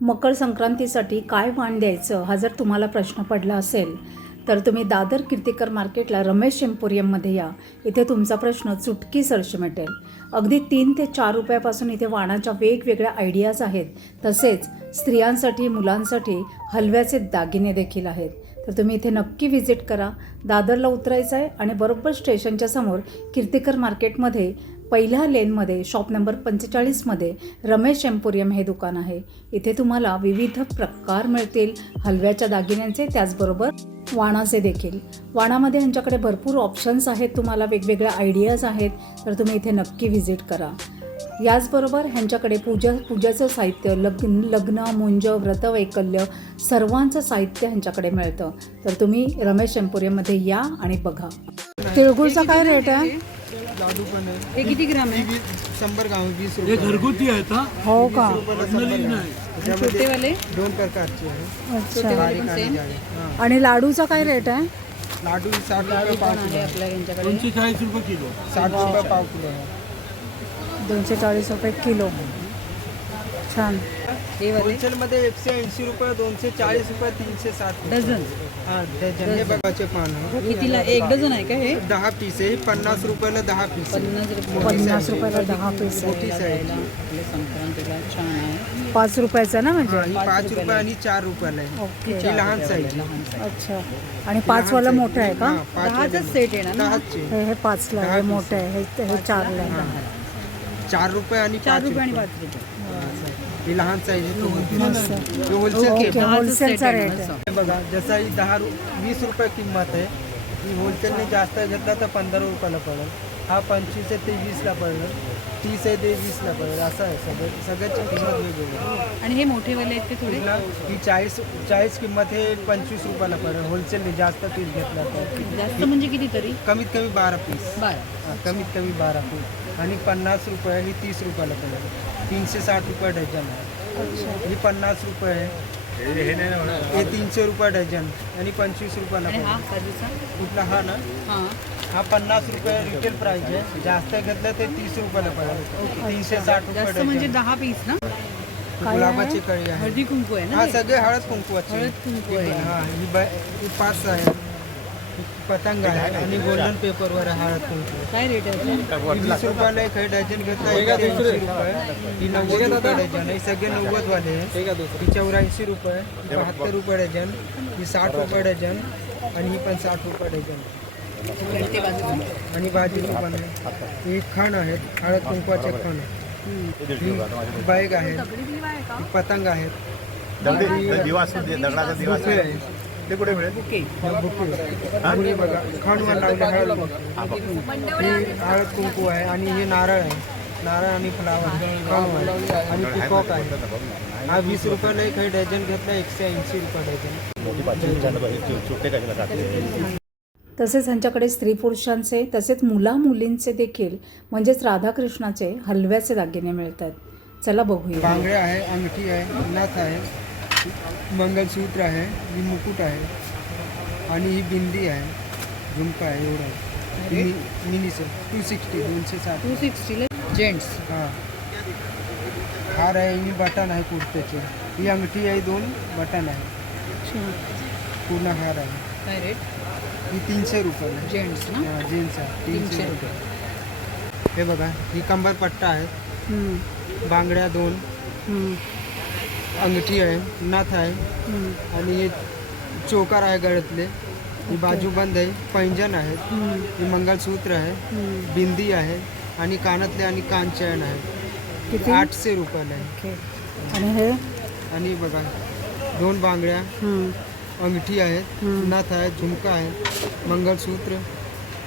मकर संक्रांतीसाठी काय वाण द्यायचं हा जर तुम्हाला प्रश्न पडला असेल तर तुम्ही दादर कीर्तिकर मार्केटला रमेश एम्पोरियममध्ये या. इथे तुमचा प्रश्न चुटकी सरशी मिटेल. अगदी तीन ते चार रुपयापासून इथे वाणाच्या वेगवेगळ्या आयडियाज आहेत. तसेच स्त्रियांसाठी मुलांसाठी हलव्याचे दागिने देखील आहेत. तर तुम्ही इथे नक्की व्हिजिट करा. दादरला उतरायचं आहे आणि बरोबर स्टेशनच्या समोर कीर्तिकर मार्केटमध्ये पहिल्या लेनमध्ये शॉप नंबर पंचेचाळीसमध्ये रमेश एम्पोरियम हे दुकान आहे. इथे तुम्हाला विविध प्रकार मिळतील. हलव्याच्या दागिन्यांचे त्याचबरोबर वाणाचे देखील. वाणामध्ये ह्यांच्याकडे भरपूर ऑप्शन्स आहेत. तुम्हाला वेगवेगळ्या आयडियाज आहेत. तर तुम्ही इथे नक्की व्हिजिट करा. याचबरोबर ह्यांच्याकडे पूजा पूजाचं साहित्य लग्न लग्न मुंज व्रत वैकल्य सर्वांचं साहित्य ह्यांच्याकडे मिळतं. तर तुम्ही रमेश एम्पोरियममध्ये या आणि बघा. तिळगुळचा काय रेट आहे? लाडू पण आहे. हे किती ग्राम आहे? शंभर ग्राम वीस हे रुपये. घरगुती आहेत हा हो का. त्याच्यामध्ये छोटेवाले? दोन प्रकारचे आहे. अच्छा. बारीक पण आणि same? जाडी. हा. आणि लाडूचा काय रेट आहे? लाडू साठ रुपये लाडू पाव आहे किलो आपल्या यांच्याकडे. दोनशे चाळीस रुपये किलो. साठ रुपये पाव किलो आहे. दोनशे चाळीस रुपये किलो. छान. हे वाले? होलसेल मध्ये एकशे ऐंशी रुपये दोनशे चाळीस रुपये तीनशे रुपये. डझन. हा डझन. हे बघाचे पान आहे. कितीला? एक डझन आहे का हे? दहा पीस आहे. पन्नास रुपयाला दहा पीस आहे. पन्नास रुपये. पन्नास रुपयाला दहा पीस आहे. मोठी साईज संक्रांतीला छान आहे. पाच रुपयाचा ना म्हणजे? पाच रुपये आणि चार रुपयाला आहे. ओके. लहान साईज. अच्छा. आणि पाचवाला मोठं आहे का? पाच दहाचाच सेट येणार ना? हे पाचला आहे. हे मोठं आहे. हे चारला आहे. चार रुपये आणि चार पाच रुपये आणि पाच रुपये. ही लहान साईज आहे तो मोठी. हे होलसेल. ओके केक होलसेलचा रेट आहे. हे बघा जसं ही दहा रु वीस रुपये किंमत आहे ही होलसेलने जास्त घेतला तर पंधरा रुपयाला पडेल. हा पंचवीस आहे ते वीसला पडेल. तीस आहे ते वीसला पडेल. असं आहे सगळं सगळ्याची किंमत वेगवेगळी आहे. आणि हे मोठेवाले आहेत ते थोडे? पुन्हा ही चाळीस चाळीस किंमत हे पंचवीस रुपयाला पडेल. होलसेलने जास्त पीस घेतला तर. जास्त म्हणजे किती तरी कमीत कमी बारा पीस. बारा. हा, कमीत कमी बारा पीस. आणि पन्नास रुपये आणि तीस रुपयाला पडेल तीनशे साठ रुपये डझन आहे. ही पन्नास रुपये आहे. हे तीनशे रुपये डझन आणि पंचवीस रुपयाला हा कुठला हा ना? हा. हा पन्नास रुपये रिटेल प्राइस आहे. जास्त घेतलं ते तीस रुपयाला पडेल. तीनशे साठ रुपये जास्त म्हणजे दहा पीस ना? गुलाबाची कळी आहे. हळदी कुंकू आहे ना हा हे? सगळे हळद कुंकवाचे हळद कुंकू आहे. हा ही ही पाच आहे. ही पतंग आहे आणि गोल्डन पेपरवर आहे हळद कुंकू काय रेट आहे? ही वीस रुपयाला एक डझन घेतला ऐंशी रुपये. ही नव्वद रुपये डझन हे सगळे नव्वद वाले आहे ही चौऱ्याऐंशी रुपये ही बहात्तर रुपये डझन ही साठ रुपये डझन आणि ही पण साठ रुपये डझन आणि बाजूची पण आहे ही खण आहेत हळद कुंकवाचे खण. ही बैग आहेत ही पतंग आहेत. दगडाचा दिवा असतो बुके आहे. ते कुठे मिळेल? बुके. आणि बघा. खणवर लावले हळद ही हळद कुंकू आहे आणि हे नारळ आहे. नारळ आणि फ्लावर. खण आहे. आणि पिकॉक आहे. हा वीस रुपयाला एक हे डझन घेतला एकशे ऐंशी रुपये डझन. तसेच ह्यांच्याकडे स्त्री पुरुषांचे तसेच मुला मुलींचे देखील म्हणजेच राधाकृष्णाचे हलव्याचे दागिने मिळतात. चला बघूया. बांगडे आहे अंगठी आहे नथ आहे. मंगलसूत्र आहे ही मुकुट आहे आणि ही बिंदी आहे. झुमका आहे एवढं. आहे ही मि- मिनीचं टू सिक्स्टी दोनशे साठ. टू सिक्स्टीला जेंट्स. हां. हार आहे ही बटन आहे कुर्त्याचे ही अंगठी आहे दोन बटन आहे. पूर्ण हार आहे. काय रेट ही तीनशे रुपयाला आहे. जेंट्स ना? हां जीन्स आहे. तीनशे रुपये. रुपये. हे बघा ही कंबरपट्टा आहे. बांगड्या दोन. हम्म, अंगठी आहे नथ आहे. आणि हे चोकार आहे गळ्यातले. ही बाजूबंद आहे पैंजण आहेत. ही मंगलसूत्र आहे. बिंदी आहे आणि कानातले आणि कानचैन आहे. आठशे रुपयाला आहे. आणि हे? आणि बघा दोन बांगड्या अंगठी आहेत. नथ आहे झुमका आहे मंगलसूत्र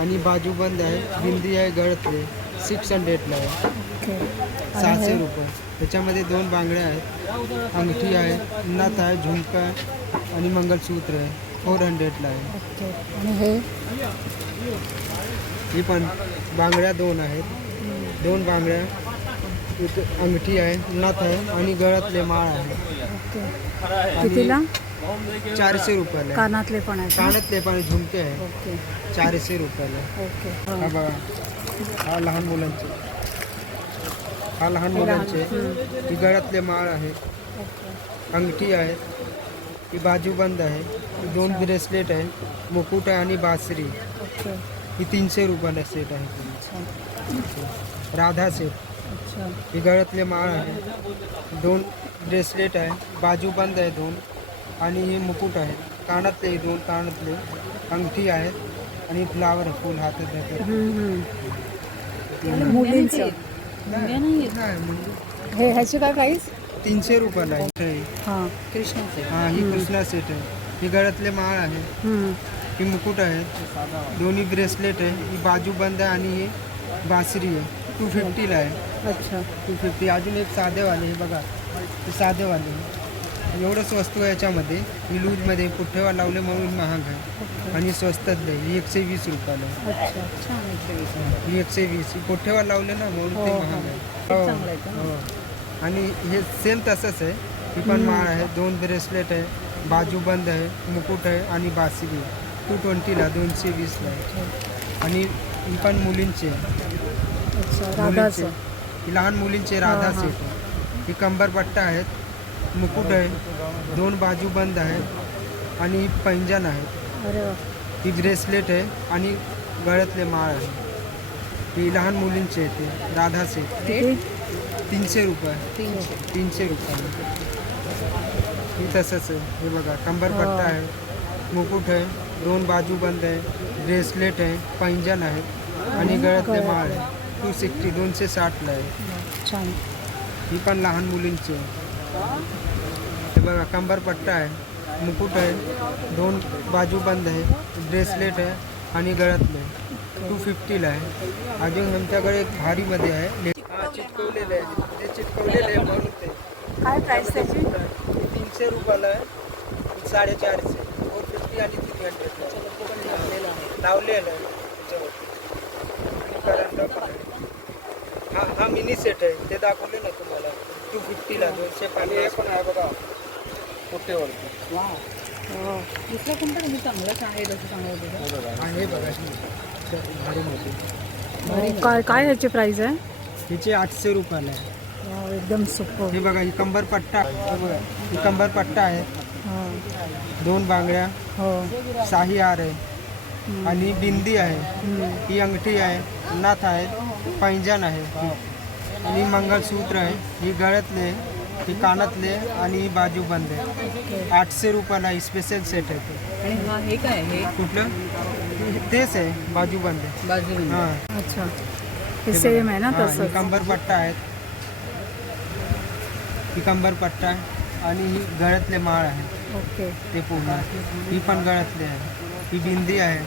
आणि बाजूबंद आहे बिंदी आहे गळ्यातले. सिक्स हंड्रेडला आहे. सहाशे रुपये. त्याच्यामध्ये दोन बांगड्या आहेत. अंगठी आहे नथ आहे झुमका आहे आणि मंगलसूत्र आहे. फोर हंड्रेडला आहे. आणि हे? ही पण बांगड्या दोन आहेत. दोन बांगड्या इथे अंगठी आहे नथ आहे आणि गळ्यातले माळ आहे. ओके. कितीला? चारशे रुपयाला आहे. कानातले पण आहेत ना? कानातले पण झुमके आहे. चारशे रुपयाला आहे. ओके. हा बघा. हा लहान मुलांचे. हा लहान मुलांचे. ही गळ्यातले माळ आहे. अंगठी आहेत ही बाजूबंद आहे. ही दोन ब्रेसलेट आहे. मुकुट आहे आणि बासरी. ही तीनशे रुपयाला सेट आहे. राधा सेट ही गळ्यातले माळ आहे. दोन ब्रेसलेट आहे. बाजूबंद आहे दोन. आणि हे मुकुट आहे. कानातले दोन कानातले अंगठी आहेत आणि फ्लावर आहे. फुल हातात आहे. मुलींचं. मुंग्या नाही नाही, हे ह्याची काय प्राईस तीनशे रुपयाला आहे. हां कृष्णाचे हा ही कृष्णा सेट आहे. ही गळ्यातले माळ आहे. ही मुकुट आहे. दोन्ही ब्रेसलेट आहे. ही बाजूबंद आहे आणि ही बासरी आहे. टू फिफ्टीला आहे. अच्छा. टू फिफ्टी अजून एक साधेवाले हे बघा. हे साधेवाले एवढंच वस्तू आहे याच्यामध्ये ही लूजमध्ये पुठ्ठेवा लावले म्हणून महाग आहे. आणि स्वस्तात आहे. ही एकशे वीस रुपयाला आहे. अच्छा छान एकशे वीस. ही एकशे वीस. ही लावले ना म्हणून ते हो, महाग आहे. खूप चांगलं आहे का? हो. आणि हे सेम तसंच आहे. ही पण माळ आहे. दोन ब्रेसलेट आहे. बाजूबंद आहे. मुकुट आहे आणि बासरी टू ट्वेंटीला दोनशे वीसला आहे. आणि ही पण मुलींची आहे. अच्छा मुलींचे. राधाचं. ही लहान मुलींचे राधा हा, हा. सेट आहे. ही कंबरपट्टा आहेत. मुकुट आहे दोन बाजू बंद आहेत आणि ही पैंजण आहे. ही ब्रेसलेट आहे आणि गळ्यातले माळ आहे. ही लहान मुलींचे आहे ते राधा सेट किती? तीनशे रुपये. तीनशे. रुपये. ही तसंच आहे. हे बघा कंबरपट्टा हा. आहे मुकुट आहे दोन बाजू बंद आहे ब्रेसलेट आहे पैंजण आहे आणि गळ्यातले माळ आहे. टू सिक्स्टी दोनशे साठला आहे. ही पण लहान मुलींची आहे. हे बघा कंबरपट्टा आहे मुकुट आहे दोन बाजू बंद आहे ब्रेसलेट आहे आणि गळ्यातलं आहे टू फिफ्टीला आहे. अजून आमच्याकडे एक भारीमध्ये आहे. हा, चिटकवलेलं आहे. ते चिटकवलेलं आहे म्हणून ते. काय प्राईस त्याची? तीनशे रुपयाला आहे. साडेचारशे. फोर फिफ्टी आणि थ्री हंड्रेड लावलेलं आहे. त्याच्यावर आणि करंडा पण आहे. हा हा मिनी सेट आहे. ते दाखवले ना तुम्हाला. टू फिफ्टीला दोनशे पन्नास पण आहे बघा. मोठेवर. दुसरं कोणतं चांगलंच आहे जसं चांगलं. हा हे बघा. ही भारी मोठी. हो, काय काय ह्याची प्राईस आहे? हिचे आठशे रुपयाला आहे. एकदम सुपर हे बघा ही कंबरपट्टा हे बघा ही कंबरपट्टा आहे. हो. दोन बांगड्या. हो. शाही हार आहे. आणि बिंदी आहे. ही अंगठी आहे. नाथ आहे. पैंजण आहे. आणि मंगळसूत्र आहे. ही गळ्यातले ही कानातले आणि ही बाजू बंद आहे आठशे रुपयाला स्पेशल सेट आहे ते. आणि हा हे काय हे कुठलं? तेच आहे बाजू बंद आहे बाजू हां अच्छा हे सेम आहे ना हां, ही तसं कंबरपट्टा आहेत ही कंबरपट्टा आहे. आणि ही गळ्यातले माळ आहे. ओके. ते पूर्ण ही पण गळ्यातली आहे. ही बिंदी आहे.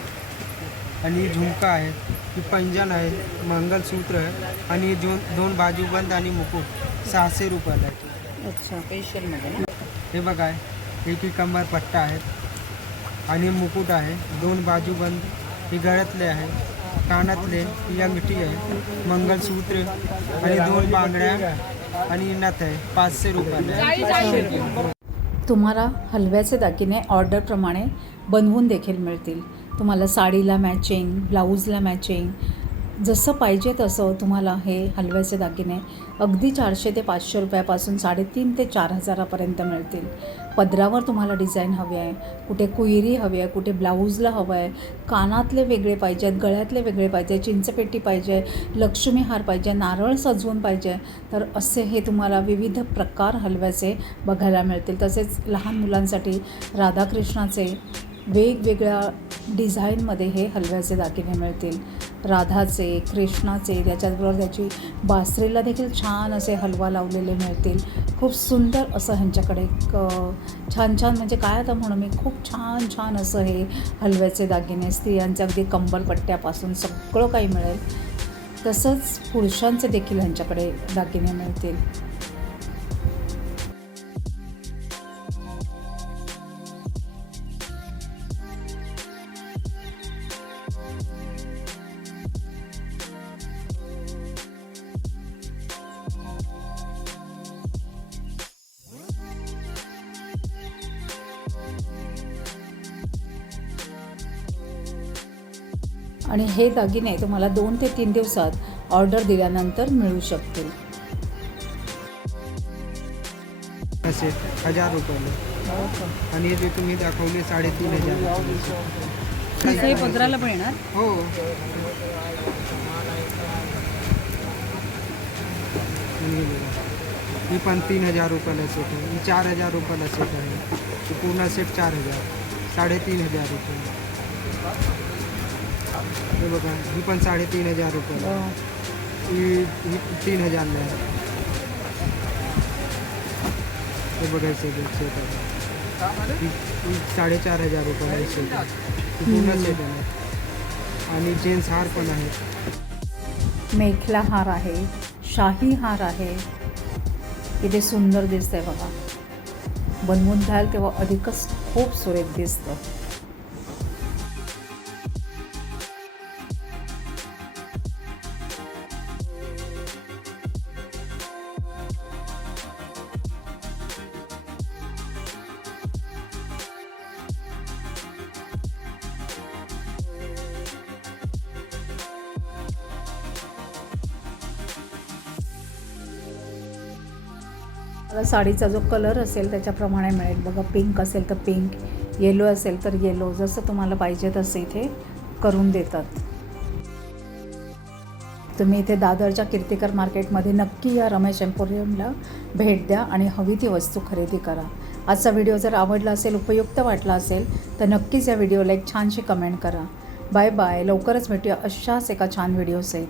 आणि ही झुमका आहे. ही पैंजण आहे मंगलसूत्र आहे आणि ही दोन दोन बाजूबंद आणि मुकुट सहाशे रुपयाला आहे. अच्छा. स्पेशलमध्ये ना? हे बघा हे की कंबर पट्टा आहेत आणि मुकुट आहे दोन बाजूबंद ही गळ्यातले आहे कानातले ही अंगठी आहे मंगलसूत्र आणि दोन बांगड्या आणि नथ आहे पाचशे रुपयाला तुम्हाला हलव्याचे दागिने ऑर्डरप्रमाणे बनवून देखील मिळतील. तुम्हाला साडीला मॅचिंग ब्लाऊजला मॅचिंग जसं पाहिजे तसं तुम्हाला हे हलव्याचे दागिने अगदी चारशे ते पाचशे रुपयापासून साडेतीन ते चार हजारापर्यंत मिळतील. पदरावर तुम्हाला डिझाईन हवी आहे. कुठे कुहिरी हवी आहे कुठे ब्लाऊजला हवं आहे कानातले वेगळे पाहिजेत गळ्यातले वेगळे पाहिजे चिंचपेटी पाहिजे लक्ष्मी हार पाहिजे नारळ सजवून पाहिजे तर असे हे तुम्हाला विविध प्रकार हलव्याचे बघायला मिळतील. तसेच लहान मुलांसाठी राधाकृष्णाचे वेगवेगळ्या डिझाईनमध्ये हे हलव्याचे दागिने मिळतील. राधाचे कृष्णाचे त्याच्याचबरोबर त्याची बासरीला देखील छान असे हलवा लावलेले मिळतील. खूप सुंदर असं ह्यांच्याकडे क छान छान म्हणजे काय आता म्हणून मी खूप छान छान असं हे हलव्याचे दागिने स्त्रियांचे अगदी कंबरपट्ट्यापासून सगळं काही मिळेल. तसंच पुरुषांचे देखील ह्यांच्याकडे दागिने मिळतील. आणि हे दागिने तुम्हाला दोन ते तीन दिवसात ऑर्डर दिल्यानंतर मिळू शकतील. सेट हजार रुपयाला. आणि हे जे तुम्ही दाखवले साडेतीन हजार हे पदराला पण येणार? हो. हे पण तीन हजार रुपयाला सेट आहे. ही चार हजार रुपयाला सेट आहे. ही पूर्ण सेट चार हजार. साडेतीन हजार रुपये हे बघा ही पण साडेतीन हजार रुपयाला ही. ही तीन हजारला आहे. हे बघा सेट सेट आहे. ही साडेचार हजार रुपयाला सेट आहे. पूर्ण सेट आहे. आणि जेन्ट्स हार पण आहेत. मेखला हार आहे शाही हार आहे. किती सुंदर दिसतंय बघा. बनवून घ्याल तेव्हा अधिकच खूप सुरेख दिसतं. मला साडीचा जो कलर असेल त्याच्याप्रमाणे मिळेल. बघा पिंक असेल तर पिंक येलो असेल तर येलो जसं तुम्हाला पाहिजे तसं इथे करून देतात. तुम्ही इथे दादरच्या कीर्तिकर मार्केटमध्ये नक्की या रमेश एम्पोरियमला भेट द्या आणि हवी ती वस्तू खरेदी करा. आजचा व्हिडिओ जर आवडला असेल उपयुक्त वाटला असेल तर नक्कीच या व्हिडिओला एक छानशी कमेंट करा. बाय बाय लवकरच भेटूया अशाच एका छान व्हिडिओसहित